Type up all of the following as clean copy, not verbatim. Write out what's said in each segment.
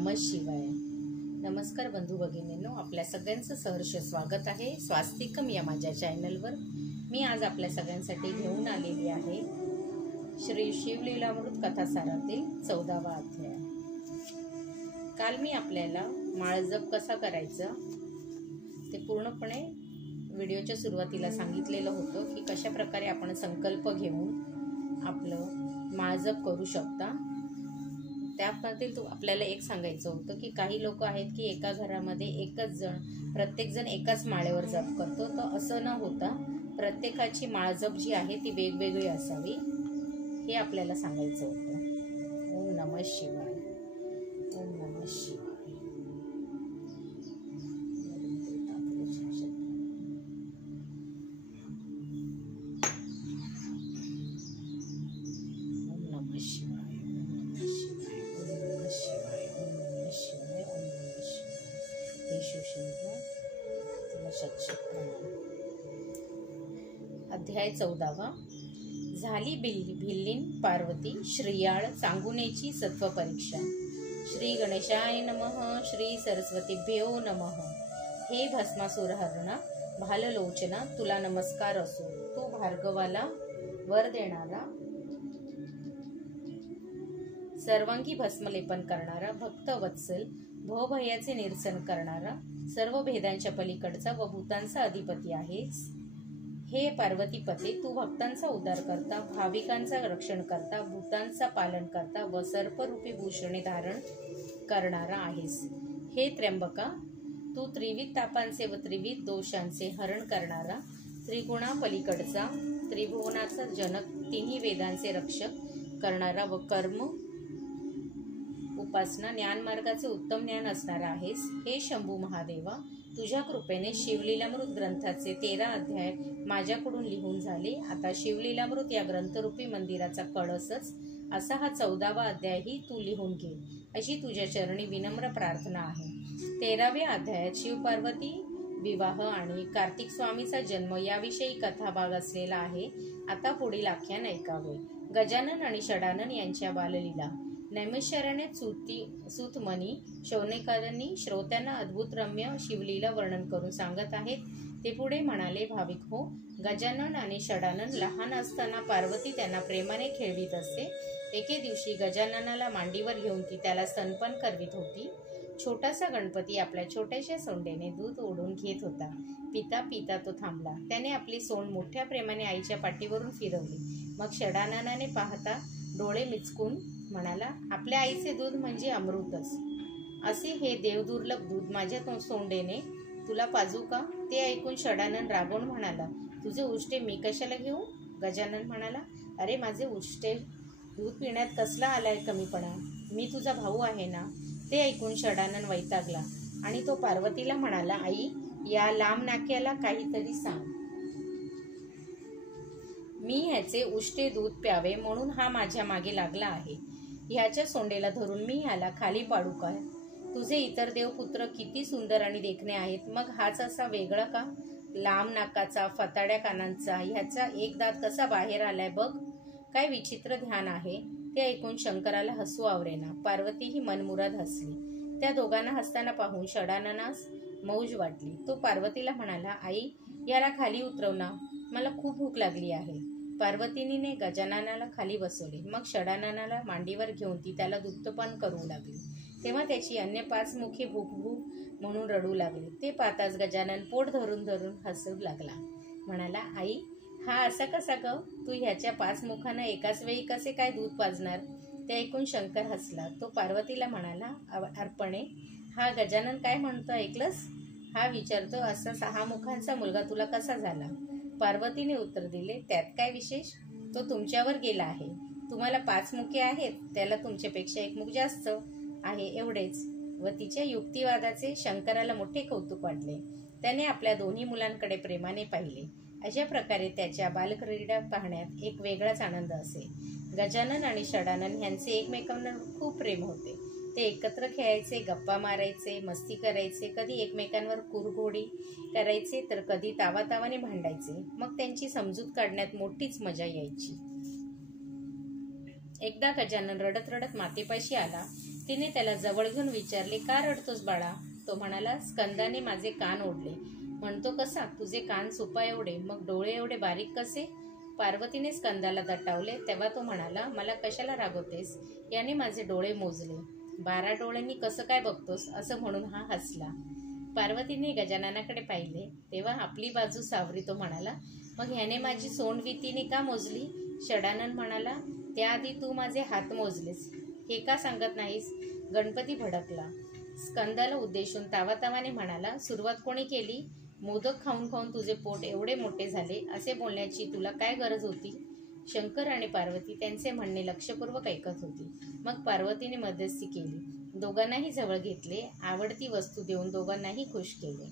नमः शिवाय। नमस्कार बंधू भगिनींनो, आपल्या सगळ्यांचं सहर्ष स्वागत आहे स्वास्तिकम या माझ्या चॅनलवर। मी आज आपल्या सगळ्यांसाठी घेऊन आलेली आहे श्री शिवलीलामृत कथासारातील 14वा अध्याय। काल मी आपल्याला माळजप कसा करायचा ते पूर्णपणे व्हिडिओच्या सुरुवातीला सांगितलेलं होतं की कशा प्रकारे आपण संकल्प घेऊन आपलं माळजप करू शकता। त्यामध्ये आपल्याला एक सांगायचं होतं की काही लोक आहेत की एका घरामध्ये एकच जण प्रत्येक जण एकाच माळेवर जप करतो, तर असं न होता प्रत्येकाची माळजप जी आहे ती वेगवेगळी असावी हे आपल्याला सांगायचं होतं। ओम नमः शिवाय, ओम नमः शिवाय। अध्याय 14वा। झाली भिल्लीन पार्वती श्रीयाळ सांगुनेची सत्व परीक्षा। श्री गणेशाय नमः, श्री सरस्वतीभ्यो नमः। हे भस्मासुरहरणा भाललोचना, तुला नमस्कार असो। तो भार्गवाला वर देणारा, सर्वांगी भस्मलेपन करणारा, भक्त वत्सल, भवभयाचे निरसन करणारा, सर्व भेदांच्या पलीकडचा व भूतांचा अधिपती आहेस। हे पार्वतीपते, तू भक्तांचा उद्धार करता, भाविकांचा रक्षण करता, भूतांचा पालन करता व सर्परूपी भूषणे धारण करणारा आहेस। हे त्र्यंबका, तू त्रिविध तापांचे व त्रिविध दोषांचे हरण करणारा, त्रिगुणापलीकडचा, त्रिभुवनाचा जनक, तिन्ही वेदांचे रक्षक करणारा व कर्म उपासना ज्ञानमार्गाचे उत्तम ज्ञान असणारा आहेस। हे शंभू महादेवा, तुझ्या कृपेने शिवलीलामृत ग्रंथाचे 13 अध्याय माझ्याकडून लिहून झाले। आता शिवलीलामृत या ग्रंथरूपी मंदिराचा कळसच असा हा 14वा अध्यायही तू लिहून घे, अशी तुझ्या चरणी विनम्र प्रार्थना आहे। 13व्या अध्यायात शिवपार्वती विवाह आणि कार्तिक स्वामीचा जन्म याविषयी कथाभाग असलेला आहे। आता पुढील आख्यान ऐकावे। गजानन आणि षडानन यांच्या बाललीला। नैमिषारण्य सूतमणी शौनकांनी श्रोत्यांना अद्भुत रम्य शिवलीला वर्णन करून सांगत आहेत। ते पुढे म्हणाले, भाविक हो, गजानन आणि षडानन लहान असताना पार्वती त्यांना प्रेमाने खेळवीत असते। एके दिवशी गजाननाला मांडीवर घेऊन ती त्याला स्तनपान करवित होती। छोटासा गणपती आपल्या छोट्याशा सोंडेने दूध ओढून घेत होता। पिता पिता तो थांबला। त्याने आपली सोंड मोठ्या प्रेमाने आईच्या पाठीवरून फिरवली। मग षडाननाने पाहता डोळे मिचकून म्हणाला, आपल्या आईचे दूध म्हणजे अमृतच, असे हे देवदुर्लभ दूध माझ्या सोंडेने तुला पाजू का? ते ऐकून षडानन रागवून म्हणाला, तुझे उष्टे मी कशाला घेऊ? गजानन म्हणाला, अरे माझे उष्टे दूध पिण्यात कसला आलाय कमीपणा? मी तुझा भाऊ आहे ना? ते ऐकून षडानन वैतागला आणि तो पार्वतीला म्हणाला, आई, या लांब नाक्याला काहीतरी सांग। मी ह्याचे उष्टे दूध प्यावे म्हणून हा माझ्या मागे लागला आहे। ह्याच्या सोंडेला धरून मी ह्याला खाली पाडू काय? तुझे इतर देवपुत्र किती सुंदर आणि देखणे आहेत, मग हाच असा वेगळा का? लांब नाकाचा, फताड्या कानांचा, ह्याचा एक दात कसा बाहेर आलाय बघ, काय विचित्र ध्यान आहे। ते ऐकून शंकराला हसू आवरेना। पार्वतीही मनमुराद हसली। त्या दोघांना हसताना पाहून षडाननास मौज वाटली। तो पार्वतीला म्हणाला, आई, याला खाली उतरव ना, मला खूप भूक लागली आहे। पार्वतीने गजाननाला खाली बसवले। मग षडाननाला मांडीवर घेऊन ती त्याला दुग्धपान करू लागली। तेव्हा त्याची अन्य 5 मुखे भूक भूक म्हणून रडू लागली। ते पाहताच गजानन पोट धरून धरून हसू लागला। म्हणाला, आई, हा असा कसा ग? तू ह्याच्या 5 मुखांना एकाच वेळी कसे काय दूध पाजणार? ते ऐकून शंकर हसला। तो पार्वतीला म्हणाला, अर्पणे, हा गजानन काय म्हणतो ऐकलंस? हा विचारतो असा 6 मुखांचा मुलगा तुला कसा झाला? पार्वतीने उत्तर दिले, त्यात काय विशेष? तो तुमच्यावर गेला आहे। तुम्हाला 5 मुखे आहेत, त्याला तुमच्यापेक्षा 1 मुख जास्त आहे, एवढेच। व तिच्या युक्तिवादाचे शंकराला मोठे कौतुक वाटले। त्याने आपल्या दोन्ही मुलांकडे प्रेमाने पाहिले। अशा प्रकारे त्याच्या बालक्रीडा पाहण्यात एक वेगळाच आनंद असे। गजानन आणि षडानन ह्यांचे एकमेकांवर खूप प्रेम होते। ते एकत्र खेळायचे, गप्पा मारायचे, मस्ती करायचे, कधी एकमेकांवर कुरघोडी करायचे तर कधी तावातावाने भांडायचे। मग त्यांची समजूत काढण्यात मोठीच मजा यायची। एकदा गजानन रडत रडत मातेपाशी आला. तिने त्याला जवळ घेऊन विचारले, का रडतोस बाळा? तो म्हणाला, स्कंदाने माझे कान ओढले. म्हणतो कसा? तुझे कान सुपा एवढे, मग डोळे एवढे बारीक कसे? पार्वतीने स्कंदाला दटावले. तेव्हा तो म्हणाला, मला कशाला रागवतेस? याने माझे डोळे मोजले. 12 डोळ्यांनी कसं काय बघतोस? असं म्हणून हा हसला. पार्वतीने गजाननाकडे पाहिले. तेव्हा आपली बाजू सावरी तो म्हणाला, मग ह्याने माझी सोंड वीतीने का मोजली? षडानन म्हणाला, त्याआधी तू माझे हात मोजलेस, हे का सांगत नाहीस? गणपती भडकला. स्कंदाला उद्देशून तावातावाने म्हणाला, सुरुवात कोणी केली? मोदक खाऊन खाऊन तुझे पोट एवढे मोठे झाले, असे बोलण्याची तुला काय गरज होती? शंकर आणि पार्वती त्यांचे म्हणणे लक्षपूर्वक ऐकत होती. मग पार्वतीने मध्यस्थी केली. दोघांनाही जवळ घेतले. आवडती वस्तू देऊन दोघांनाही खुश केले.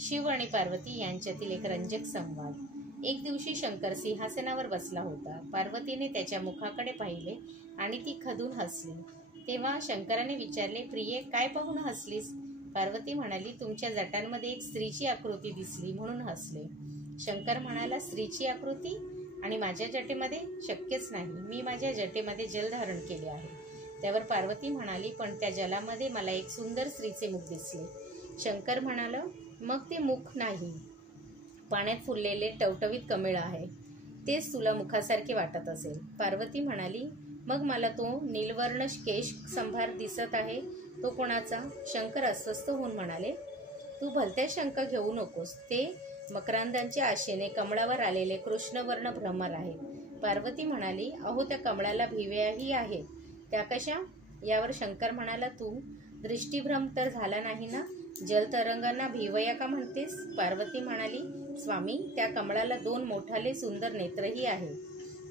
शिव आणि पार्वती यांच्यातील एक रंजक संवाद. एक दिवशी शंकर सिंहासनावर बसला होता. पार्वतीने त्याच्या मुखाकडे पाहिले आणि ती खदून हसली. तेव्हा शंकराने विचारले, प्रिये, काय पाहून हसलीस? पार्वती म्हणाली, तुमच्या जटांमध्ये एक स्त्रीची आकृती दिसली म्हणून हसले. शंकर म्हणाला, स्त्रीची आकृती? आणि माझ्या जटेमध्ये? शक्यच नाही, मी माझ्या जटेमध्ये जल धारण केले आहे. त्यावर पार्वती म्हणाली, पण त्या जलामध्ये मला एक सुंदर स्त्रीचे मुख दिसले. शंकर म्हणाला, मग ते मुख नाही, पाण्यात फुललेले टवटवीत कमळ आहे, तेच तुला मुखासारखे वाटत असेल. पार्वती म्हणाली, मग मला तो नीलवर्ण केश संभार दिसत आहे, तो कोणाचा? शंकर अस्वस्थ होऊन म्हणाले, तू भलत्या शंका घेऊ नकोस, ते मकरांदांच्या आशेने कमळावर आलेले कृष्णवर्ण भ्रमर आहे. पार्वती म्हणाली, अहो, त्या कमळाला भिव्याही आहेत, त्या कशा? यावर शंकर म्हणाला, तू दृष्टीभ्रम तर झाला नाही ना? जलतरंगांना भिवया का म्हणतेस? पार्वती म्हणाली, स्वामी, त्या कमळाला 2 मोठाले सुंदर नेत्रही आहे.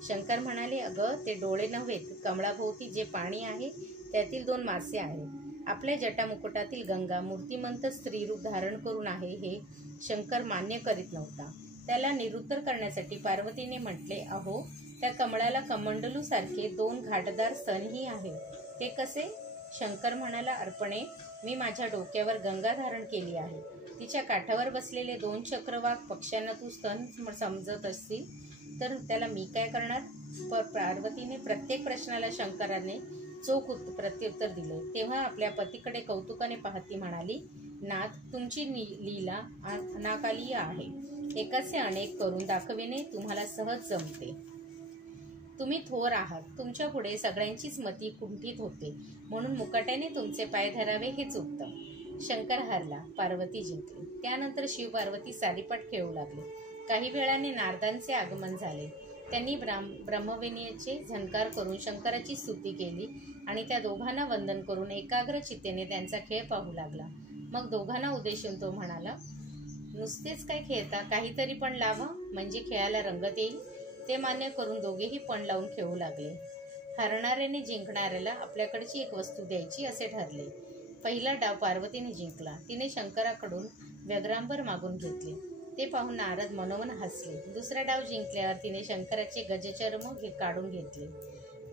शंकर म्हणाले, अगं, ते डोळे नव्हेत, कमळाभोवती जे पाणी आहे त्यातील 2 मासे आहेत. आपल्या जटामुकुटातील गंगा मूर्तिमंत स्त्रीरूप धारण करून आहे, हे शंकर मान्य करीत नव्हता. त्याला निरुत्तर करण्यासाठी पार्वतीने म्हटले, अहो, त्या कमळाला कमंडलू सारखे 2 घाटदार स्तनही आहेत, ते कसे? शंकर म्हणाला, अर्पणे, मी माझ्या डोक्यावर गंगा धारण केली आहे. तिच्या काठावर बसलेले 2 चक्रवाक पक्ष्यांना तू स्तन समजत असतील तर त्याला मी काय करणार? पार्वतीने प्रत्येक प्रश्नाला शंकराने चोख प्रत्युत्तर दिले. तेव्हा आपल्या पतीकडे कौतुकाने पाहत ती म्हणाली, नाथ, तुमची लीला अनाकालीय आहे. एकाचे अनेक करून दाखविणे तुम्हाला सहज जमते. तुम्ही थोर आहात. तुमच्या पुढे सगळ्यांचीच मती कुंठित होते, म्हणून मुकाट्याने तुमचे पाय धरावे हेच उत्तम. शंकर हारला, पार्वती जिंकली. त्यानंतर शिव पार्वती सारीपाट खेळू लागले. काही वेळाने नारदांचे आगमन झाले. त्यांनी ब्रह्मवेणीचे झंकार करून शंकराची स्तुती केली आणि त्या दोघांना वंदन करून एकाग्र चित्तेने त्यांचा खेळ पाहू लागला. मग दोघांना उद्देशून तो म्हणाला, नुसतेच काय खेळता, काहीतरी पण लावा, म्हणजे खेळाला रंगत येईल. ते मान्य करून दोघेही पण लावून खेळू लागले. हरणाऱ्याने जिंकणाऱ्याला आपल्याकडची एक वस्तू द्यायची असे ठरले. पहिला डाव पार्वतीने जिंकला. तिने शंकराकडून व्यग्रांबर मागून घेतले. ते पाहून नारद मनोमन हसले. दुसरा डाव जिंकल्यावर तिने शंकराचे गजचर्म काढून घेतले.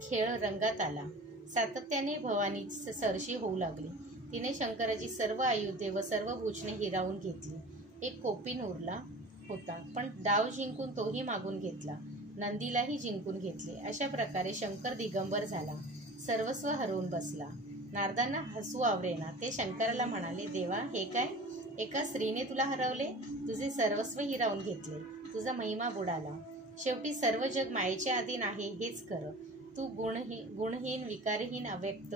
खेळ रंगात आला. सातत्याने भवानी सरशी होऊ लागली. तिने शंकराची सर्व आयुधे व सर्व भूषणे हिरावून घेतली. एक कोपिन उरला होता, पण डाव जिंकून तोही मागून घेतला. नंदीलाही जिंकून घेतले. अशा प्रकारे शंकर दिगंबर झाला, सर्वस्व हरवून बसला. नारदांना हसू आवरेना. ते शंकराला म्हणाले, देवा, हे काय? एका स्त्रीने तुला हरवले, तुझे सर्वस्व हिरावून घेतले, तुझा महिमा बुडाला. शेवटी सर्व जग मायेच्या अधीन आहे हेच खरं. तू गुणहीन, विकारहीन, अव्यक्त,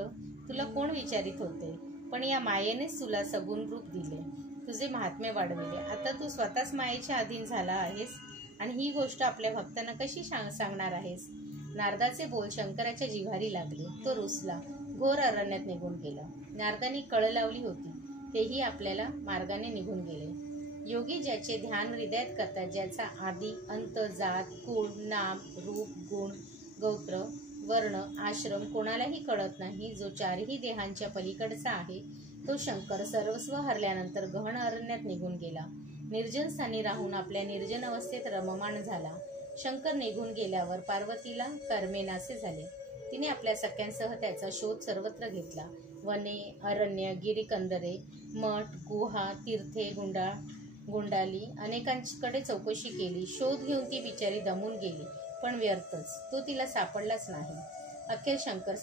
तुला कोण विचारित होते? पण या मायेनेच तुला सगुण रूप दिले, तुझे महात्म्य वाढविले. आता तू स्वतःच मायेच्या अधीन झाला आहेस आणि ही गोष्ट आपल्या भक्तांना कशी सांगणार आहेस? नारदाचे बोल शंकराच्या जिव्हारी लागले. तो रुसला, घोर अरण्यात निघून गेला. नारदांनी कळ लावली होती, तेही आपल्याला मार्गाने निघून गेले. योगी ज्याचे ध्यान हृदयात करतात, ज्याचा आदी अंत, जात, कुळ, नाम, रूप, गुण, गोत्र, वर्ण, आश्रम कोणालाही कळत नाही, जो 4ही देहांच्या पलीकडचा आहे, तो शंकर सर्वस्व हरल्यानंतर गहन अरण्यात निघून गेला. निर्जन स्थानी राहून आपल्या निर्जन अवस्थेत रममाण झाला. शंकर निघून गेल्यावर पार्वतीला कर्मेनासे झाले. तिने आपल्या सख्यांसह त्याचा शोध सर्वत्र घेतला. वने, अरण्य, गिरिकंदरे, मठ, गुहा, तीर्थे, गुंडाली अनेकांकडे चौकशी केली. शोध घेऊन ती बिचारी दमून गेली, पण व्यर्थच. तो तिला सापडलाच नाही. अखेर शंकर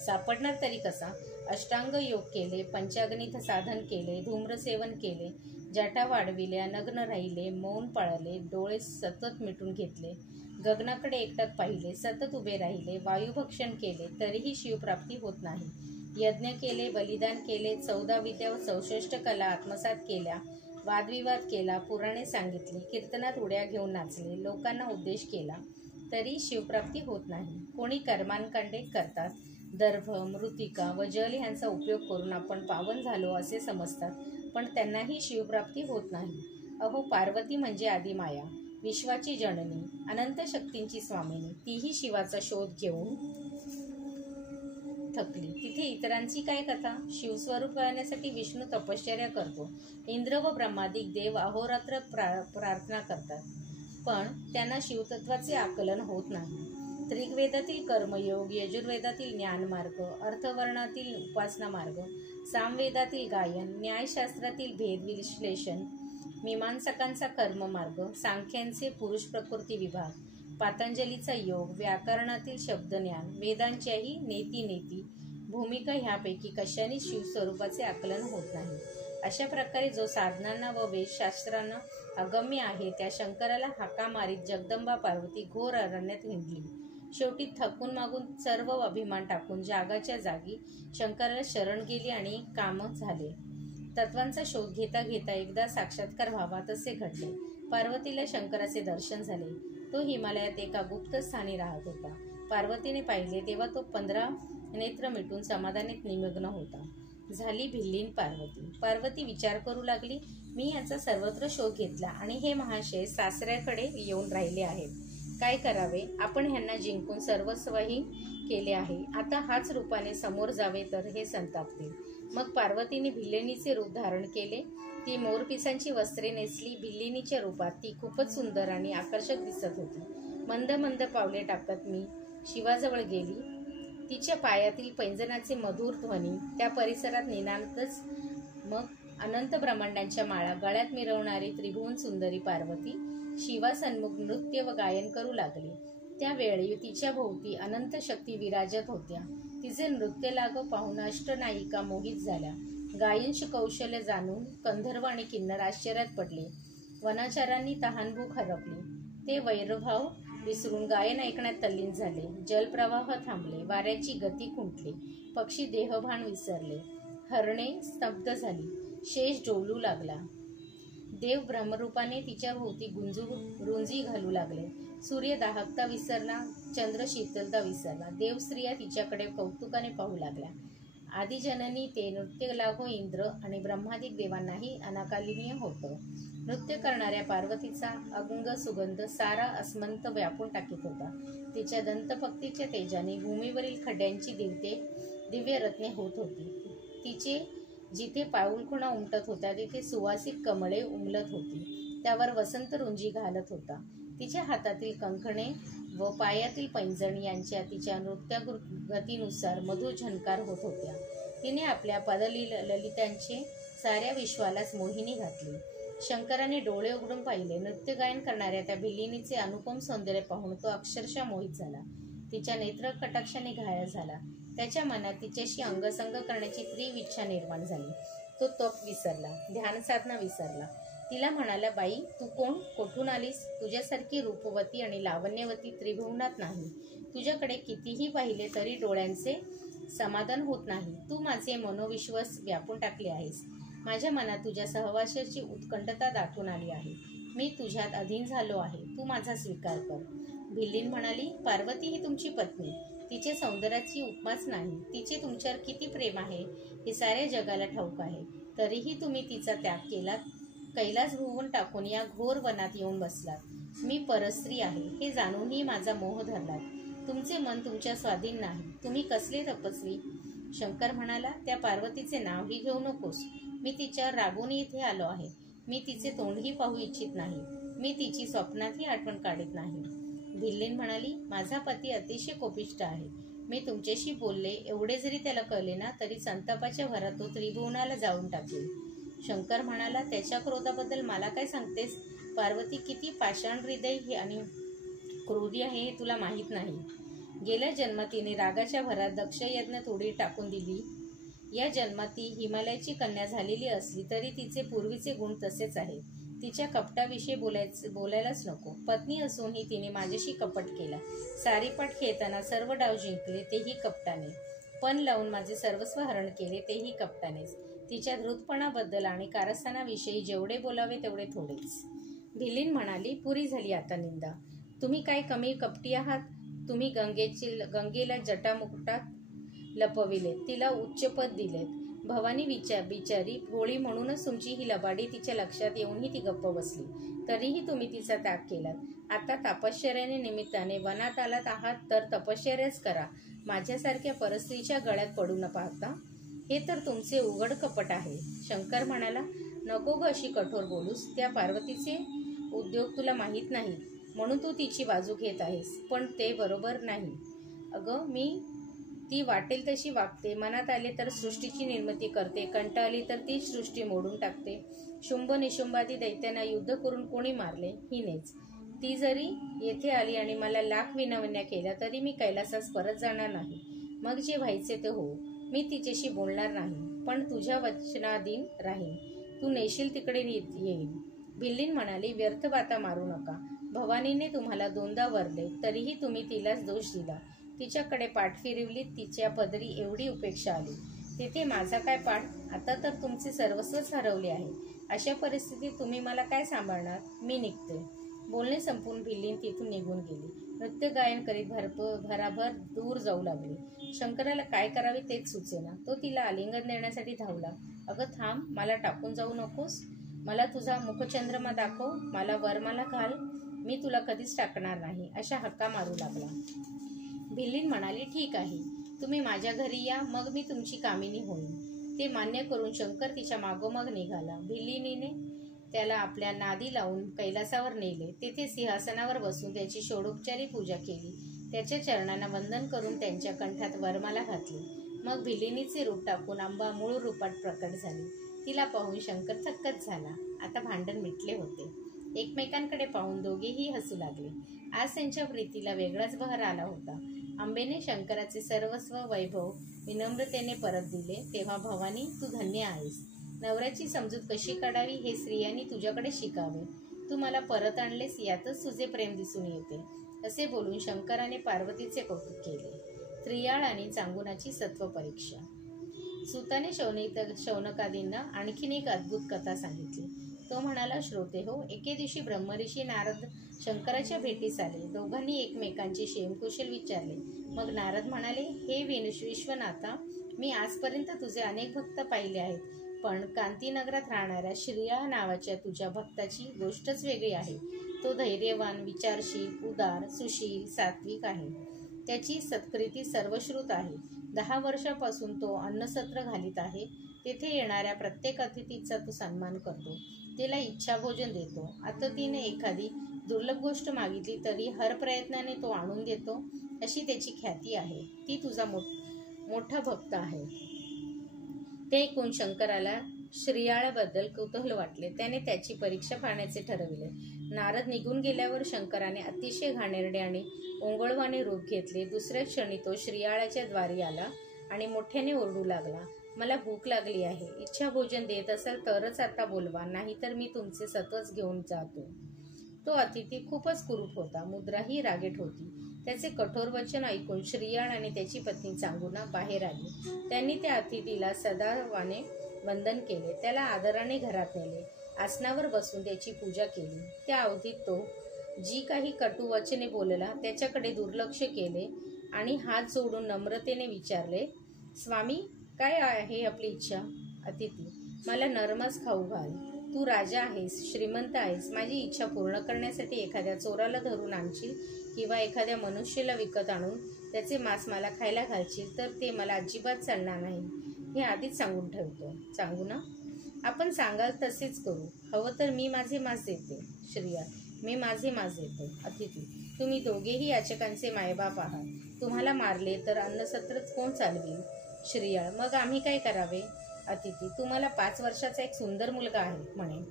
सापडणार तरी कसा? अष्टांग योग केले, पंचाग्नित साधन केले, धूम्रसेवन केले, जटा वाढविल्या, नग्न राहिले, मौन पाळले, डोळे सतत मिटून घेतले, गगनाकडे एकटक पाहिले, सतत उभे राहिले, वायुभक्षण केले, तरीही शिवप्राप्ती होत नाही. यज्ञ केले, बलिदान केले, 14 विद्या व 64 कला आत्मसात केल्या, वादविवाद केला, पुराणे सांगितली, कीर्तनात उड्या घेऊन नाचले, लोकांना उद्देश केला, तरी शिवप्राप्ती होत नाही. कोणी कर्मांकांडे करतात. दर्भ, मृतिका व जल यांचा उपयोग करून आपण पावन झालो असे समजतात, पण त्यांनाही शिवप्राप्ती होत नाही. अहो, पार्वती म्हणजे आदिमाया, विश्वाची जननी, अनंत शक्तींची स्वामिनी, तीही शिवाचा शोध घेऊन थकली. तिथे इतरांची काय कथा? शिवस्वरूप कळण्यासाठी विष्णू तपश्चर्या करतो. इंद्र व ब्रह्मादिक देव अहोरात्र प्रार्थना करतात, पण त्यांना शिवतत्वाचे आकलन होत नाही. ऋग्वेदातील कर्मयोग, यजुर्वेदातील ज्ञानमार्ग, अर्थवर्णातील उपासना मार्ग, सामवेदातील गायन, न्यायशास्त्रातील भेद विश्लेषण, मीमांसकांचा कर्ममार्ग, सांख्यांचे पुरुष प्रकृती विभाग, पातंजलीचा योग, व्याकरणातील शब्दज्ञान, वेदांच्याही नेती भूमिका ह्यापैकी कशाने शिवस्वरूपाचे आकलन होत नाही. अशा प्रकारे जो साधनांना व वेदशास्त्रांना अगम्य आहे, त्या शंकराला हाका मारीत जगदंबा पार्वती घोर अरण्यात हिंडली. शेवटी थकून मागून सर्व अभिमान टाकून जागाच्या जागी शंकराला शरण गेली आणि काम झाले. तत्वांचा शोध घेता घेता एकदा साक्षात्कार व्हावा तसे घडले. पार्वतीला शंकराचे दर्शन झाले. तो हिमालयात एका गुप्त स्थानी राहत होता. पार्वतीने पाहिले तेव्हा तो 15 नेत्र मिटून समाधानीत निमग्न होता. झाली भिल्लीन पार्वती विचार करू लागली, मी याचा सर्वत्र शोध घेतला आणि हे महाशय सासऱ्याकडे येऊन राहिले आहेत. काय करावे? आपण ह्यांना जिंकून सर्वस्वही केले आहे. आता हाच रूपाने समोर जावे तर हे संतापतील. मग पार्वतीने भिल्लिनीचे रूप धारण केले. ती मोरपिसांची वस्त्रे नेसली. भिल्लिनीच्या रूपात ती खूपच सुंदर आणि आकर्षक दिसत होती. मंद मंद पावले टाकत मी शिवाजवळ गेली. तिच्या पायातील पैंजनाचे मधुर ध्वनी त्या परिसरात निनादच. मग अनंत ब्रह्मांडांच्या माळा गळ्यात मिरवणारी त्रिभुवन सुंदरी पार्वती शिवासन्मुख नृत्य व गायन करू लागली. त्यावेळी तिच्या भोवती अनंत शक्ती विराजत होत्या. तिचे नृत्य लाघव पाहून अष्टनायिका मोहित झाल्या. गायन कौशल्य जाणून गंधर्व आणि किन्नर आश्चर्यात पडले. वनाचारांनी तहानभूक हरपली. ते वैरभाव विसरून गायन ऐकण्यात तल्लीन झाले. जलप्रवाह थांबले. वाऱ्याची गती खुंटली. पक्षी देहभान विसरले. हरणे स्तब्ध झाली. शेष डोलू लागला. देव ब्रह्मरूपाने तिच्या भोवती रुंजी घालू लागले. सूर्य दाहकता विसरला. चंद्र शीतलता विसरला. देवस्त्रिया तिच्याकडे कौतुकाने पाहू लागल्या. आदिजननी ते नृत्य लाघो इंद्र आणि ब्रह्मादिक देवांनाही अनाकालिनीय होतं. नृत्य करणाऱ्या पार्वतीचा अंग सुगंध सारा अस्मंत व्यापून टाकीत होता. तिच्या दंतपक्तीच्या तेजाने भूमीवरील खड्ड्यांची दिव्य रत्ने होत होती. तिचे जिथे पाऊलखुणा उमटत होत्या तिथे सुवासिक कमळे उमलत होती. त्यावर वसंत रुंजी घालत होता. तिच्या हातातील कंकणे व पायातील पैंजण यांच्या तिच्या नृत्यगतीनुसार मधुर झंकार होत होत्या. तिने आपल्या पदललितांचे साऱ्या विश्वालाच मोहिनी घातली. शंकराने डोळे उघडून पाहिले. नृत्यगायन करणाऱ्या त्या भिल्लिनीचे अनुपम सौंदर्य पाहून तो अक्षरशः मोहित झाला. तिच्या नेत्र कटाक्षाने घायल झाला. त्याच्या मनात तिच्याशी अंगसंग करण्याची तीव्र इच्छा निर्माण झाली. तो तप विसरला. ध्यानसाधना विसरला. तिला म्हणाला, बाई, तू कोण? कोठून आलीस? तुझ्यासारखी रूपवती आणि लावण्यवती त्रिभुवनात नाही. तुझ्याकडे कितीही पाहिले तरी डोळ्यांचे समाधान होत नाही. तू माझे मनोविश्वास व्यापून टाकले आहेस. माझ्या मनात तुझ्या सहवासाची उत्कंठता दाटून आली आहे. मी तुझ्यात अधीन झालो आहे. तू माझा स्वीकार कर. भिल्लीन म्हणाली, पार्वती ही तुमची पत्नी. तिचे सौंदर्याची उपमाच नाही. तिचे तुमच्यावर किती प्रेम आहे हे साऱ्या जगाला ठाऊक आहे. तरीही तुम्ही तिचा त्याग केलात. कैलास भुवन टाकून या घोर वनात येऊन बसलात. मी परस्त्री आहे हे जाणूनही माझा मोह धरलात. तुमचे मन तुमच्या स्वाधीन नाही. तुम्ही कसले तपस्वी? शंकर म्हणाला, त्या पार्वतीचे नावही घेऊ नकोस. मी तिच्यावर रागून इथे आलो आहे. मी तिचे तोंडही पाहू इच्छित नाही. मी तिची स्वप्नातही आठवण काढत नाही. भिल्लीन म्हणाली, माझा पती अतिशय कोपिष्ट आहे. मी तुमच्याशी बोलले एवढे जरी त्याला कळले ना तरी संतापाच्या भरात तो त्रिभुवनाला जाळून टाकेल. शंकर म्हणाला, त्याच्या क्रोधाबद्दल मला काय सांगतेस? पार्वती किती पाषाण हृदय आणि क्रोधी आहे हे तुला माहीत नाही. गेल्या जन्मात तिने रागाच्या भरात दक्षयज्ञ थोडी टाकून दिली. या जन्मात ती हिमालयाची कन्या झालेली असली तरी तिचे पूर्वीचे गुण तसेच आहेत. तिच्या कपटाविषयी बोलायलाच नको. पत्नी असूनही तिने माझ्याशी कपट केला. सारीपाट खेळताना सर्व डाव जिंकले, तेही कपटाने. पण लावून माझे सर्वस्व हरण केले, तेही कपटानेच. तिच्या धृतपणाबद्दल आणि कारस्थानाविषयी जेवढे बोलावे तेवढे थोडेच. भिलीन म्हणाली, पुरी झाली आता निंदा. तुम्ही काय कमी कपटी आहात? तुम्ही गंगेला जटामुकुटात लपविले, तिला उच्चपद दिलेत. भवानी बिचारी भोळी म्हणूनच तुमची ही लबाडी तिच्या लक्षात येऊनही ती गप्प बसली. तरीही तुम्ही तिचा त्याग केलात. आता तपश्चर्याने निमित्ताने वनात आलात आहात तर तपश्चर्याच करा. माझ्यासारख्या परस्त्रीच्या गळ्यात पडू न पाहता. हे तर तुमचे उघड कपट आहे. शंकर म्हणाला, नको ग अशी कठोर बोलूस. त्या पार्वतीचे उद्योग तुला माहीत नाही म्हणून तू तिची बाजू घेत आहेस, पण ते बरोबर नाही. अगं, मी ती वाटेल तशी वागते. मनात आले तर सृष्टीची निर्मिती करते, कंटाळली तर ती सृष्टी मोडून टाकते. शुंभ निशुंभादी दैत्यांना युद्ध करून कोणी मारले? हिनेच. ती जरी येथे आली आणि मला लाख विनवण्या केल्या तरी मी कैलासास परत जाणार नाही. मग जे व्हायचे ते हो. मी तिच्याशी बोलणार नाही, पण तुझ्या वचनाधीन राहीन. तू नेशील तिकडे येईल. भिल्लीन म्हणाली, व्यर्थ बाता मारू नका. भवानीने तुम्हाला दोनदा वरले तरीही तुम्ही तिलाच दोष दिला. तिच्याकडे पाठ फिरवली, तिच्या पदरी एवढी उपेक्षा आली. तेथे माझा काय पाठ? आता तर तुमचे सर्वस्वच हरवले आहे. अशा परिस्थितीत तुम्ही मला काय सांभाळणार? मी निघते. बोलणे संपून भिल्लीन तिथून निघून गेली. नृत्य गायन करीत भराभर दूर जाऊ लागली. शंकराला काय करावे तेच सुचेना. तो तिला आलिंगन देण्यासाठी धावला. अगं थांब, मला टाकून जाऊ नकोस. मला तुझा मुखचंद्रमा दाखव, मला वरमाला घाल. मी तुला कधीच टाकणार नाही, अशा हक्का मारू लागला. भिल्लीन म्हणाली, ठीक आहे, तुम्ही माझ्या घरी या, मग मी तुमची कामिनी होईन. ते मान्य करून शंकर तिच्या मागोमाग निघाला. भिल्लीनीने त्याला आपल्या नादी लावून कैलासावर नेले. तेथे सिंहासनावर बसून त्याची षोडोपचारी पूजा केली. त्याच्या चरणांना वंदन करून त्यांच्या कंठात वरमाला घातली. मग भिल्लिनीचे रूप टाकून अंबा मूळ रूपात प्रकट झाली. तिला पाहून शंकर थक्कच झाला. आता भांडण मिटले होते. एकमेकांकडे पाहून दोघेही हसू लागले. आज त्यांच्या प्रीतीला वेगळाच बहर आला होता. अंबेने शंकराचे सर्वस्व वैभव विनम्रतेने परत दिले. तेव्हा भवानी, तू धन्य आहेस. नवऱ्याची समजूत कशी काढावी हे स्त्रियांनी तुझ्याकडे शिकावे. तू मला परत आणलेस यातच तुझे प्रेम दिसून येते. असे बोलून शंकराने पार्वतीचे कौतुक केले. त्रियाळ आणि चांगुनाची सत्व परीक्षा. सुताने शौनकादींना आणखीन एक अद्भुत कथा सांगितली. तो म्हणाला, श्रोते हो, एके दिवशी ब्रह्मऋषी नारद शंकराच्या भेटीस आले. दोघांनी एकमेकांचे क्षेमकुशल विचारले. मग नारद म्हणाले, हे विश्वनाथा, मी आजपर्यंत तुझे अनेक भक्त पाहिले आहेत, पण कांतीनगरात राहणाऱ्या श्रिया नावाच्या तुझ्या भक्ताची गोष्टच वेगळी आहे. तो धैर्यवान, विचारशील, उदार, सुशील, सात्विक आहे. त्याची सत्कृती सर्वश्रुत आहे. 10 वर्षापासून तो अन्नसत्र घालीत आहे. तेथे येणाऱ्या प्रत्येक अतिथीचा तो सन्मान करतो. तिला इच्छाभोजन देतो. आता तिने एखादी दुर्लभ गोष्ट मागितली तरी हर प्रयत्नाने तो आणून देतो, अशी त्याची ख्याती आहे. ती तुझा मोठा भक्त आहे. ते ऐकून शंकराला श्रियाळाबद्दल कुतूहल वाटले. त्याने त्याची परीक्षा पाहण्याचे ठरविले. नारद निघून गेल्यावर शंकराने अतिशय घाणेरडे आणि ओंगळवाणे रूप घेतले. दुसऱ्या क्षणी तो श्रियाळाच्या द्वारी आला आणि मोठ्याने ओरडू लागला, मला भूक लागली आहे. इच्छा भोजन देत असाल तरच आता बोलवा, नाहीतर मी तुमचे सत्वच घेऊन जातो. तो अतिथी खूपच कुरूप होता. मुद्राही रागीट होती. त्याचे कठोर वचन ऐकून श्रियाळ आणि त्याची पत्नी चांगुना बाहेर आली. त्यांनी त्या अतिथीला सदावाने वंदन केले. त्याला आदराने घरात नेले. आसनावर बसून त्याची पूजा केली. त्या अवधीत तो जी काही कटू वचने बोलला त्याच्याकडे दुर्लक्ष केले आणि हात जोडून नम्रतेने विचारले, स्वामी, काय आहे आपली इच्छा? अतिथी, मला नरमास खाऊ घाल. तू राजा आहेस, श्रीमंत आहेस. माझी इच्छा पूर्ण करण्यासाठी एखाद्या चोराला धरून आणशील किंवा एखाद्या मनुष्याला विकत आणून त्याचे मांस मला खायला घालशील तर ते मला अजिबात चालणार नाही, हे आधीच सांगून ठेवतो. चांगुना, आपण सांगाल तसेच करू. हवं तर मी माझे मांस देते. श्रिया, मी माझे मांस देतो. अतिथी, तुम्ही दोघेही याचकांचे मायबाप आहात. तुम्हाला मारले तर अन्नसत्रच कोण चालवेल? श्रियाळ, मग आम्ही काय करावे? अतिथी, तुम्हाला 5 वर्षाचा एक सुंदर मुलगा आहे म्हणे.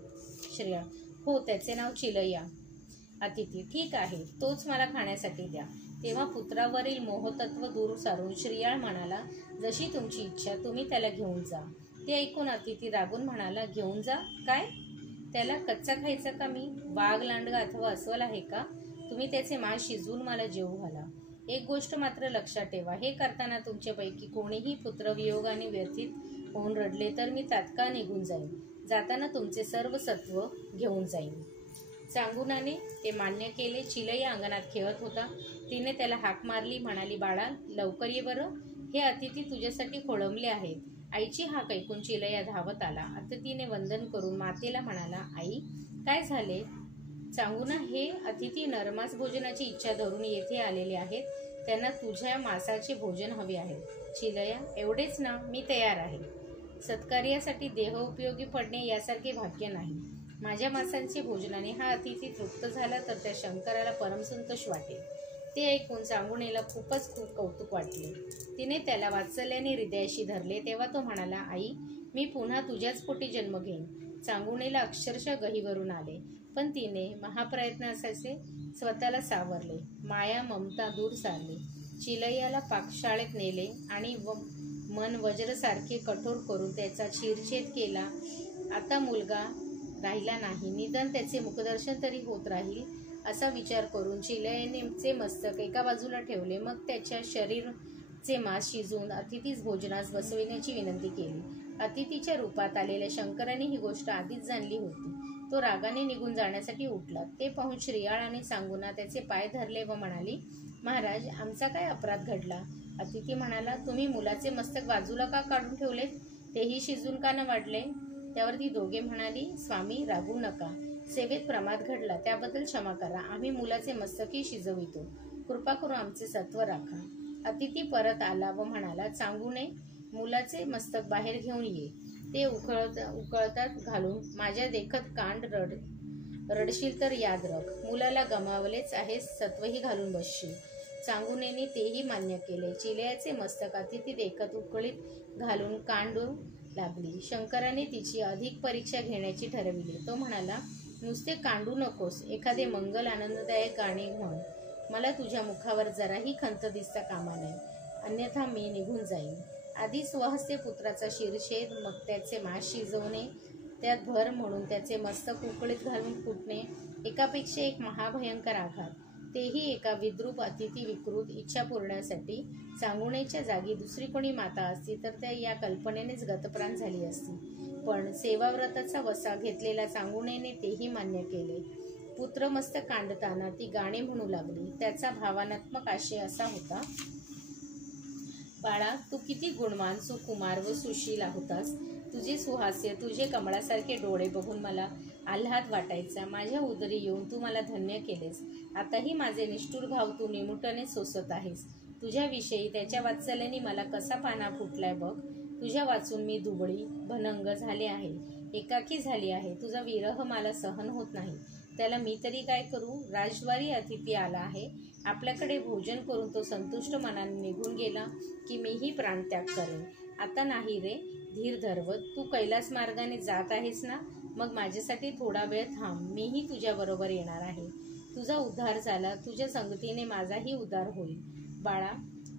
श्रियाळ, हो, त्याचे नाव चिलैया. अतिथी, ठीक आहे, तोच मला खाण्यासाठी द्या. तेव्हा पुत्रावरील मोहतत्व दूर सारून श्रीयाळ म्हणाला, जशी तुमची इच्छा, तुम्ही त्याला घेऊन जा. ते ऐकून अतिथी रागून म्हणाला, घेऊन जा? काय? त्याला कच्चा खायचा का मी? वाघ, लांडगा अथवा अस्वल आहे का? तुम्ही त्याचे मांस शिजवून मला जेवू घाला. एक गोष्ट मात्र लक्षात ठेवा, हे करताना तुमच्यापैकी कोणीही पुत्रवियोगाने व्यथित होऊन रडले तर मी तात्काळ निघून जाईन. जाताना तुमचे सर्व सत्व घेऊन जाईन. चांगुनाने ते मान्य केले. चिलई अंगणात खेळत होता. तिने त्याला हाक मारली, म्हणाली, बाळा, लवकर ये बरं, हे अतिथी तुझ्यासाठी खोळंबले आहेत. आईची हाक ऐकून चिलया धावत आला. अतिथीने वंदन करून मातेला म्हणाला, आई, काय झाले? चांगुना, हे अतिथी नरमास भोजनाची इच्छा धरून येथे आलेले आहेत. त्यांना तुझ्या मांसाचे भोजन हवे आहे. चिलया, एवढेच ना? मी तयार आहे. सत्कार्यासाठी देह उपयोगी पडणे यासारखे भाग्य नाही. माझ्या मांसांचे भोजनाने हा अतिथी तृप्त झाला तर त्या शंकराला परमसंतोष वाटेल. ते ऐकून चांगुणेला खूप कौतुक वाटले. तिने त्याला वात्सल्याने हृदयाशी धरले. तेव्हा तो म्हणाला, आई, मी पुन्हा तुझ्याच पोटी जन्म घेईन. चांगुणेला अक्षरशः गहीवरून आले, पण तिने महाप्रयत्नाचे स्वतःला सावरले. माया ममता दूर सारली. चिलैयाला पाकशाळेत नेले आणि मन वज्रसारखे कठोर करून त्याचा चिरछेद केला. आता मुलगा राहिला नाही, निदान त्याचे मुखदर्शन तरी होत राहील असा विचार करून चिलैयाने मस्तक एका बाजूला ठेवले. मग त्याच्या शरीरचे मांस शिजवून अतिथीस भोजनास बसविण्याची विनंती केली. अतिथीच्या रूपात आलेल्या शंकराने ही गोष्ट आधीच जाणली होती. तो रागाने निघून जाण्यासाठी उठला. ते पाहून श्रीयाळ आणि चांगुना त्याचे पाय धरले व म्हणाली, महाराज, आमचा काय अपराध घडला? अतिथी म्हणाला, तुम्ही मुलाचे मस्तक बाजूला का काढून ठेवले? तेही शिजून का न वाढले? त्यावर ती दोघे म्हणाली, स्वामी, रागू नका. सेवेत प्रमाद घडला, त्याबद्दल क्षमा करा. आम्ही मुलाचे मस्तकही शिजवितो. कृपा करून आमचे सत्व राखा. अतिथी परत आला व म्हणाला, चांगुने, मुलाचे मस्तक बाहेर घेऊन ये. ते उकळतात घालून माझ्या देखत कांड रडशील तर याद रख. मुलाला गमावलेच आहे, सत्वही घालून बसशील. चांगुनेने तेही मान्य केले. चिलयाचे मस्तक अतिथी देखत उकळीत घालून कांडू लागली. शंकराने तिची अधिक परीक्षा घेण्याची ठरविली. तो म्हणाला, नुसते कांडू नकोस, एखादे मंगल आनंददायक गाणे म्हण. मला तुझ्या मुखावर जराही खंत दिसता कामा नये, अन्यथा मी निघून जाईन. आधी स्वहस्ते पुत्राचा शिरछेद, मग त्याचे मांस शिजवणे, त्यात भर म्हणून त्याचे मस्तक उकळीत घालून फुटणे, एकापेक्षा एक महाभयंकर आघात, तेही एका विद्रूप अतिथी विकृत इच्छा पूर्णासाठी. चांगुणेच्या जागी दुसरी कोणी माता असती तर त्या या कल्पनेनेच गतप्राण झाली असती. पण सेवाव्रताचा वसा घेतलेल्या चांगुणेने तेही मान्य केले. पुत्रमस्तक कांडताना ती गाणे म्हणू लागली. त्याचा भावनात्मक आशय असा होता, बाळा, तू किती गुणवान, सुकुमार व सुशील होतास. तुझे सुहास्य, तुझे कमळासारखे डोळे बघून मला आल्हाद वाटायचा. माझ्या उदरी येऊन तू मला धन्य केलेस. आताही माझे निष्ठुर घाव तू निमुटने सोसत आहेस. तुझ्याविषयी त्याच्या वात्सल्याने मला कसा पाना फुटलाय बघ. तुझ्या वाचून मी दुबळी भनंग झाले आहे, एकाकी झाली आहे. तुझा विरह मला सहन होत नाही. त्याला मी तरी काय करू? राजद्वारी अतिथी आला आहे. आपल्याकडे भोजन करून तो संतुष्ट मनाने निघून गेला की मीही प्राणत्याग करेन. आता नाही रे, धीर धरवत. तू कैलास मार्गाने जात आहेस ना? मग माझ्यासाठी थोडा वेळ थांब. मीही तुझ्याबरोबर येणार आहे. तुझा उद्धार झाला, तुझ्या संगतीने माझाही उद्धार होईल. बाळा,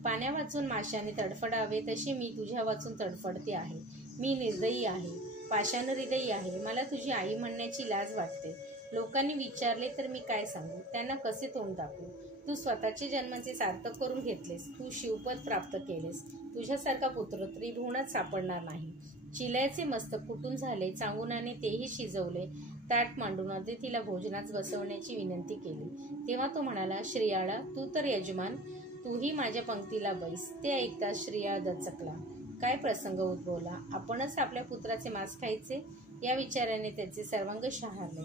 पाण्या वाचून माशाने तडफडावे तशी मी तुझ्या वाचून तडफडते आहे. मी निर्दयी आहे, पाषाण हृदयी आहे. मला तुझी आई म्हणण्याची लाज वाटते. लोकांनी विचारले तर मी काय सांगू? त्यांना कसे तोंड दाखवू? तू स्वतःचे जन्माचे सार्थक करून घेतलेस. तू शिवपद प्राप्त केलेस. तुझ्यासारखा पुत्र त्रिभुवनात सापडणार नाही. चिलयाचे मस्तक कुटून झाले. चांगुनाने तेही शिजवले. ताट मांडून अतिथीला भोजनास बसवण्याची विनंती केली. तेव्हा तो म्हणाला, श्रीयाळा, तू तर यजमान, तूही माझ्या पंक्तीला बैस. ते ऐकताच श्रीयाळ दचकला. काय प्रसंग उद्भवला? आपणच आपल्या पुत्राचे मांस खायचे? या विचाराने त्याचे सर्वांग शहारले.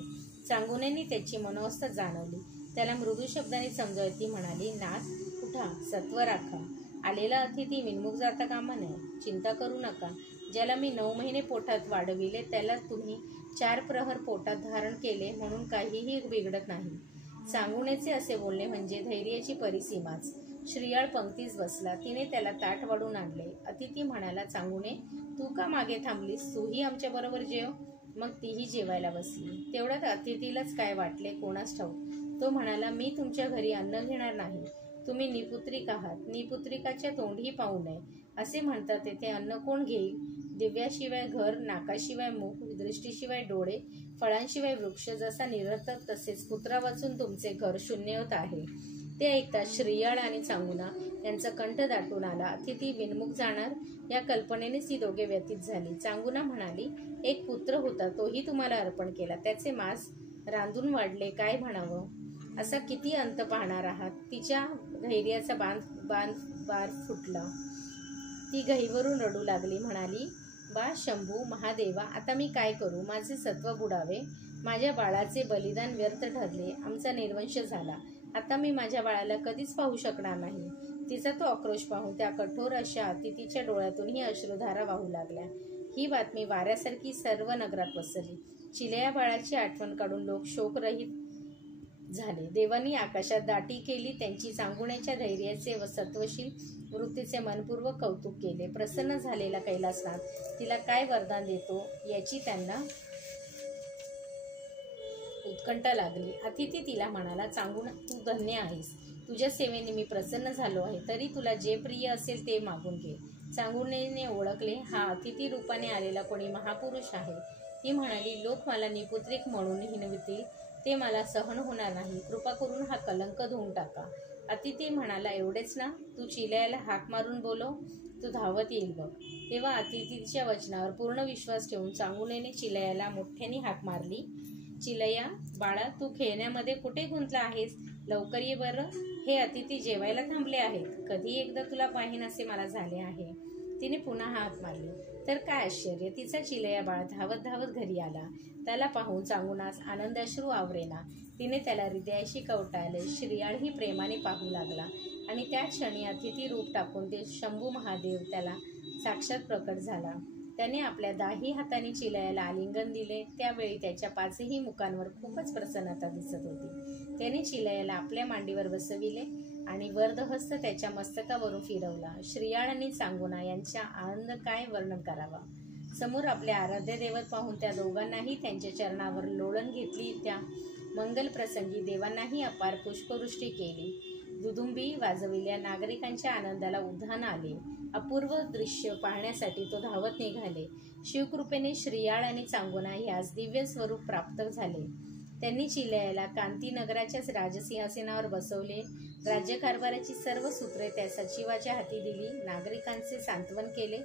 चांगुनेने त्याची मनोवस्था जाणवली. त्याला मृदू शब्दाने समजावती म्हणाली, नाथ, उठा, सत्व राखा. आलेला अतिथी विनमुख जाता कामा नये. चिंता करू नका. ज्याला मी 9 महिने पोटात वाढविले त्याला तुम्ही 4 प्रहर पोटात धारण केले म्हणून काहीही बिघडत नाही. चांगुनेचे असे बोलणे म्हणजे धैर्याची परिसीमाच. श्रीयाळ पंक्तीस बसला. तिने त्याला ताट वाढून आणले. अतिथी म्हणाला, चांगुने, तू का मागे थांबलीस? तूही आमच्याबरोबर जेव. मग तीही जेवायला बसली. तेवढ्यात अतिथीलाच काय वाटले कोणास ठाऊक. तो म्हणाला, मी तुमच्या घरी अन्न घेणार नाही. तुम्ही निपुत्रिक आहात. निपुत्रिकाच्या तोंडही पाहू नये असे म्हणतात. तेथे अन्न कोण घेईल? दिव्याशिवाय घर, नाकाशिवाय मुख, दृष्टीशिवाय डोळे, फळांशिवाय वृक्ष. जसा निरर्थक तसेच पुत्रा वाचून तुमचे घर शून्यवत आहे. ते ऐकताच श्रीयाळ आणि चांगुना यांचा कंठ दाटून आला. अतिथी बिनमुख जाणार या कल्पनेनेच ती दोघे व्यथित झाली. चांगुना म्हणाली, एक पुत्र होता, तोही तुम्हाला अर्पण केला. त्याचे मांस रांधून वाढले, काय म्हणावं? असा किती अंत पाहणार आहात? तिच्या धैर्याचा बार फुटला. ती गहिवरून रडू लागली. म्हणाली, बा शंभू महादेवा, आता मी काय करू? माझे सत्व बुडावे. माझ्या बाळाचे बलिदान व्यर्थ ठरले. आमचा निर्वंश झाला. आता मी माझ्या बाळाला कधीच पाहू शकणार नाही. तिचा तो आक्रोश पाहून त्या कठोर अशा अतिथीच्या डोळ्यातूनही अश्रुधारा वाहू लागल्या. ही बातमी वाऱ्यासारखी सर्व नगरात पसरली. चिलया बाळाची आठवण काढून लोक शोकरहित झाले. देवांनी आकाशात दाटी केली. त्यांची चांगुण्याच्या धैर्याचे व सत्वशील वृत्तीचे मनपूर्वक कौतुक केले. प्रसन्न झालेला कैलासनाथ तिला काय वरदान देतो याची त्यांना उत्कंठा लागली. अतिथी तिला म्हणाला, चांगुणा, तू धन्य आहेस. तुझ्या सेवेने मी प्रसन्न झालो आहे. तरी तुला जे प्रिय असेल ते मागून घे. चांगुणेने ओळखले, हा अतिथी रूपाने आलेला कोणी महापुरुष आहे. ती म्हणाली, लोक मला निपुत्रिक म्हणून हिणवतील, ते मला सहन होणार नाही. कृपा करून हा कलंक धुवून टाका. अतिथी म्हणाला, एवढेच ना? तू चिलयाला हाक मारून बोलव, तू धावत येईल बघ. तेव्हा अतिथीच्या वचनावर पूर्ण विश्वास ठेवून चांगुनेने चिलयाला मोठ्याने हाक मारली. चिलया बाळा, तू खेळण्यामध्ये कुठे गुंतला आहेस? लवकर ये बरं. हे अतिथी जेवायला थांबले आहेत. कधी एकदा तुला पाहीन असे मला झाले आहे. तिने पुन्हा हाक मारली. तर काय आश्चर्य, तिचा चिलया बाळ धावत धावत घरी आला. त्याला पाहून चांगुनास आनंदाश्रू आवरेना. तिने त्याला हृदयाशी कवटाळले. श्रीयाळही प्रेमाने पाहू लागला आणि त्या क्षणी अतिथी रूप टाकून ते शंभू महादेव त्याला साक्षात प्रकट झाला. त्याने आपल्या दाही हाताने चिलयाला आलिंगन दिले. त्यावेळी त्याच्या पाचही मुखांवर खूपच प्रसन्नता दिसत होती. त्याने चिलयाला आपल्या मांडीवर बसविले आणि वरदहस्त त्याच्या मस्तकावरून फिरवला. श्रीयाळ आणि चांगुना यांचा आनंद काय वर्णन करावा. समोर आपल्या आराध्य दैवत पाहून त्या दोघांनाही त्यांच्या चरणावर लोळण घेतली. त्या मंगल प्रसंगी देवांनाही अपार पुष्पवृष्टी केली. दुदुंबी वाजविल्या. नागरिकांच्या आनंदाला उधाण आले. अपूर्व दृश्य पाहण्यासाठी तो धावत निघाले. शिवकृपेने श्रीयाळ आणि चांगुना यास दिव्य स्वरूप प्राप्त झाले. त्यांनी चिलयाला कांतीनगराच्याच राजसिंहासनावर बसवले. राज्यकारभाराची सर्व सूत्रे त्या सचिवाच्या हाती दिली. नागरिकांचे सांत्वन केले.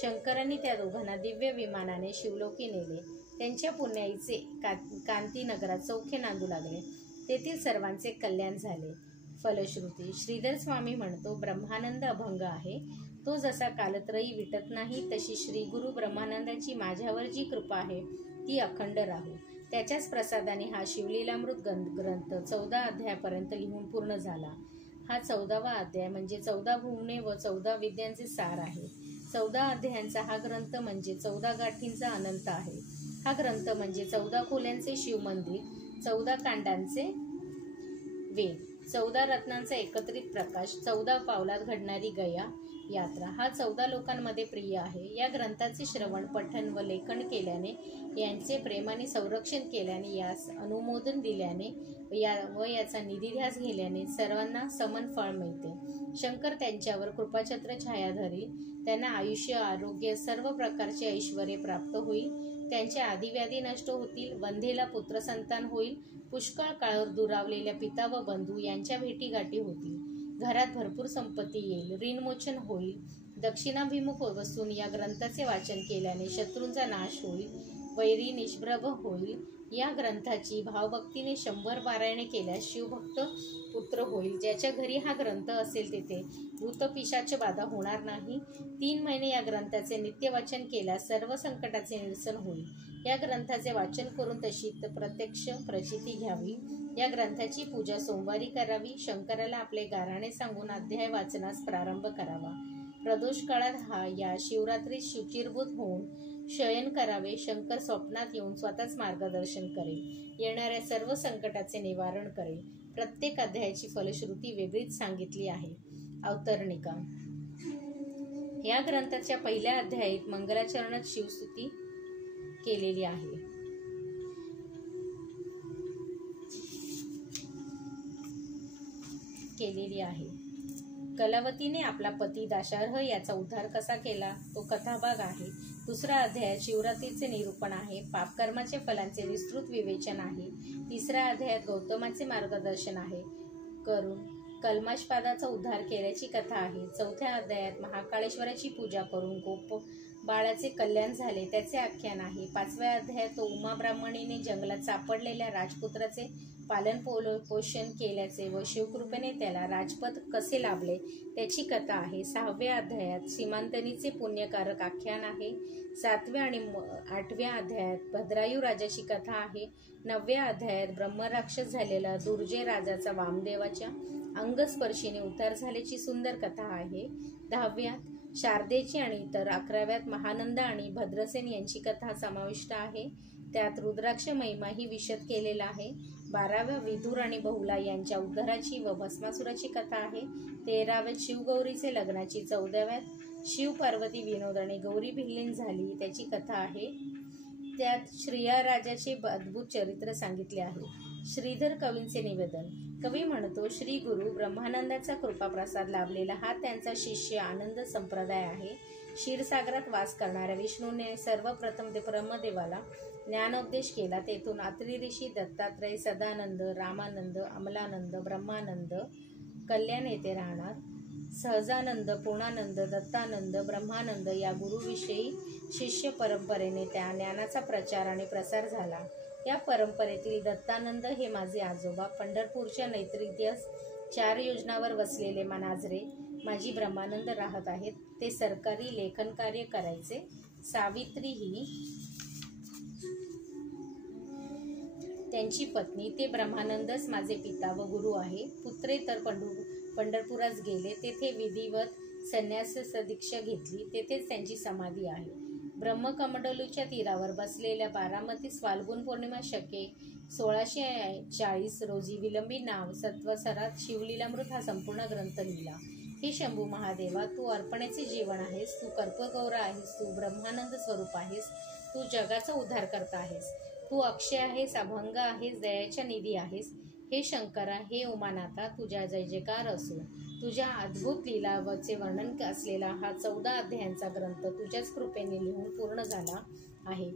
शंकरांनी त्या दोघांना दिव्य विमानाने शिवलोकी नेले. त्यांच्या पुण्याईचे कांतीनगरात सौख्य नांदू लागले. तेथील सर्वांचे कल्याण झाले. फलश्रुती श्रीधर स्वामी म्हणतो, ब्रह्मानंद अभंग आहे. तो जसा कालत्रयी विटत नाही, तशी श्री गुरु ब्रह्मानंदाची माझ्यावर जी कृपा आहे ती अखंड राहू. त्याच्याच प्रसादाने हा शिवलीलामृत ग्रंथ 14 अध्यायापर्यंत लिहून पूर्ण झाला. हा 14वा अध्याय म्हणजे 14 भुवने व 14 विद्यांचे सार आहे. 14 अध्यायांचा हा ग्रंथ म्हणजे 14 गाठींचा अनंत आहे. हा ग्रंथ म्हणजे 14 खोल्यांचे शिवमंदिर, 14 कांडांचे वेद, 14 रत्नांचा एकत्रित प्रकाश, 14 पावलात घडणारी गया यात्रा. हा 14 लोकांमध्ये प्रिय आहे. या ग्रंथाचे श्रवण, पठण व लेखन केल्याने, यांचे प्रेमाने संरक्षण केल्याने, यास अनुमोदन दिल्याने व याचा निधिध्यास घेल्याने सर्वांना समन फळ मिळते. शंकर त्यांच्यावर कृपाछत्र छाया धरील. त्यांना आयुष्य, आरोग्य, सर्व प्रकारचे ऐश्वर्य प्राप्त होईल. त्यांच्या आदिव्याधी नष्ट होतील. वंध्येला पुत्रसंतान होईल. पुष्कळ काळावर दुरावलेल्या पिता व बंधू यांच्या भेटीगाठी होतील. घरात भरपूर संपत्ती येईल. ऋणमोचन होईल. दक्षिणाभिमुख बसून या ग्रंथाचे वाचन केल्याने शत्रूंचा नाश होईल. वैरी निष्प्रभ होईल. या ग्रंथाची भावभक्तीने 100 पारायणे केल्यास शिवभक्त पुत्र होईल. ज्याच्या घरी हा ग्रंथ असेल तेथे भूतपिशाच बाधा होणार नाही. 3 महिने या ग्रंथाचे नित्य वाचन केल्यास सर्व संकटाचे निरसन होईल. या ग्रंथाचे वाचन करून तशी प्रत्यक्ष प्रचिती घ्यावी. या ग्रंथाची पूजा सोमवारी करावी. शंकराला आपले गाऱ्हाणे सांगून अध्याय वाचनास प्रारंभ करावा. प्रदोष काळात या शिवरात्रीत शुचिर्भूत होऊन शयन करावे. शंकर स्वप्नात येऊन स्वतःच मार्गदर्शन करेल. येणाऱ्या सर्व संकटाचे निवारण करेल. प्रत्येक अध्यायाची फलश्रुती वेगळीच सांगितली आहे. अवतरणिका. या ग्रंथाच्या पहिल्या अध्यायात मंगलाचरणात शिवस्तुती केलेली आहे. कलावतीने आपला पती दाशार्ह याचा उद्धार कसा केला तो कथाभाग आहे. दुसरा अध्यायात शिवरात्रीचे निरूपण आहे. पापकर्माच्या फलांचे विस्तृत विवेचन आहे. तिसऱ्या अध्यायात गौतमाचे मार्गदर्शन आहे करून कल्माशपादाचा उद्धार केल्याची कथा आहे. चौथ्या अध्यायात महाकाळेश्वराची पूजा करून गोप बाळाचे कल्याण झाले त्याचे आख्यान आहे. पाचव्या अध्यायात तो उमा ब्राह्मणीने जंगलात सापडलेल्या राजपुत्राचे पालन पोषण केल्याचे व शिवकृपेने त्याला राजपद कसे लाभले त्याची कथा आहे. सहाव्या अध्यायात सीमांतनीचे पुण्यकारक आख्यान आहे. सातव्या आणि आठव्या अध्यायात भद्रायू राजाची कथा आहे. नवव्या अध्यायात ब्रह्मराक्षस झालेला दुर्जय राजाचा वामदेवाच्या अंगस्पर्शीने उद्धार झाल्याची सुंदर कथा आहे. दहाव्यात शारदेची आणि इतर. अकराव्यात महानंद आणि भद्रसेन यांची कथा समाविष्ट आहे. त्यात रुद्राक्ष महिमाही विशद केलेला आहे. 12व्या विदुर आणि बहुला यांच्या उद्धाराची व भस्मासुराची कथा आहे. 13व्यात शिवगौरीचे लग्नाची. 14व्यात शिव पार्वती विनोद आणि गौरी भिल्लीन झाली त्याची कथा आहे. त्यात श्रिया राजाचे अद्भुत चरित्र सांगितले आहे. श्रीधर कवींचे निवेदन. कवी म्हणतो, श्री गुरु ब्रह्मानंदाचा कृपाप्रसाद लाभलेला हा त्यांचा शिष्य आनंद संप्रदाय आहे. क्षीरसागरात वास करणाऱ्या विष्णूने सर्वप्रथम ते ब्रह्मदेवाला ज्ञानोपदेश केला. तेथून अत्रि ऋषी, दत्तात्रय, सदानंद, रामानंद, अमलानंद, ब्रह्मानंद, कल्याण येथे राहणार, सहजानंद, पूर्णानंद, दत्तानंद, ब्रह्मानंद या गुरुविषयी शिष्य परंपरेने त्या ज्ञानाचा प्रचार आणि प्रसार झाला. या परंपरेतील दत्तानंद हे माझे आजोबा. पंढरपूरच्या नैऋत्यास 4 योजनावर वसलेले मनाजरे माझी ब्रह्मानंद राहत आहेत. ते सरकारी लेखन कार्य करायचे. सावित्री ही त्यांची पत्नी. ते ब्रह्मानंदच माझे पिता व गुरु आहे. पुत्रे तर पंढरपुरास गेले. तेथे विधिवत संन्यास दीक्षा घेतली. तेथेच त्यांची समाधी आहे. ब्रह्मकमंडलूच्या तीरावर बसलेल्या बारामतीस फाल्गुन पौर्णिमा शके 1640 रोजी विलंबी नाव सत्वसरात शिवलीलामृत हा संपूर्ण ग्रंथ लिहिला. हे शंभू महादेवा, तू अर्पणेचे जीवन आहेस, तू कल्पगौर आहेस, तू ब्रह्मानंद स्वरूप आहेस, तू जगाचा उद्धार करता आहेस, तू अक्षय आहेस, अभंग आहेस, दयाच्या निधी आहेस. हे शंकरा, हे उमानाथा, तुझ्या जय जयकार असो. तुझ्या अद्भुत लीलावचे वर्णन असलेला हा 14 अध्यायांचा ग्रंथ तुझ्याच कृपेने लिहून पूर्ण झाला आहे.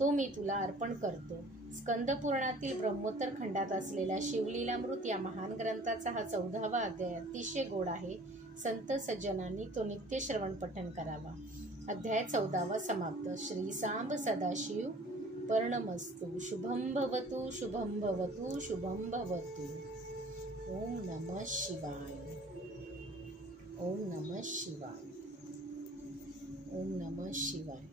तो मी तुला अर्पण करतो. स्कंदपुराणातील ब्रह्मोत्तर खंडात असलेल्या शिवलीलामृत या महान ग्रंथाचा हा 14वा अध्याय अतिशय गोड आहे. संत सज्जनांनी तो नित्य श्रवण पठण करावा. अध्याय 14वा समाप्त. श्री सांब सदाशिव पर्णमस्तु. शुभं भवतु, शुभं भवतु, शुभं भवतु. ओम नमः शिवाय. ओम नमः शिवाय. ओम नमः शिवाय.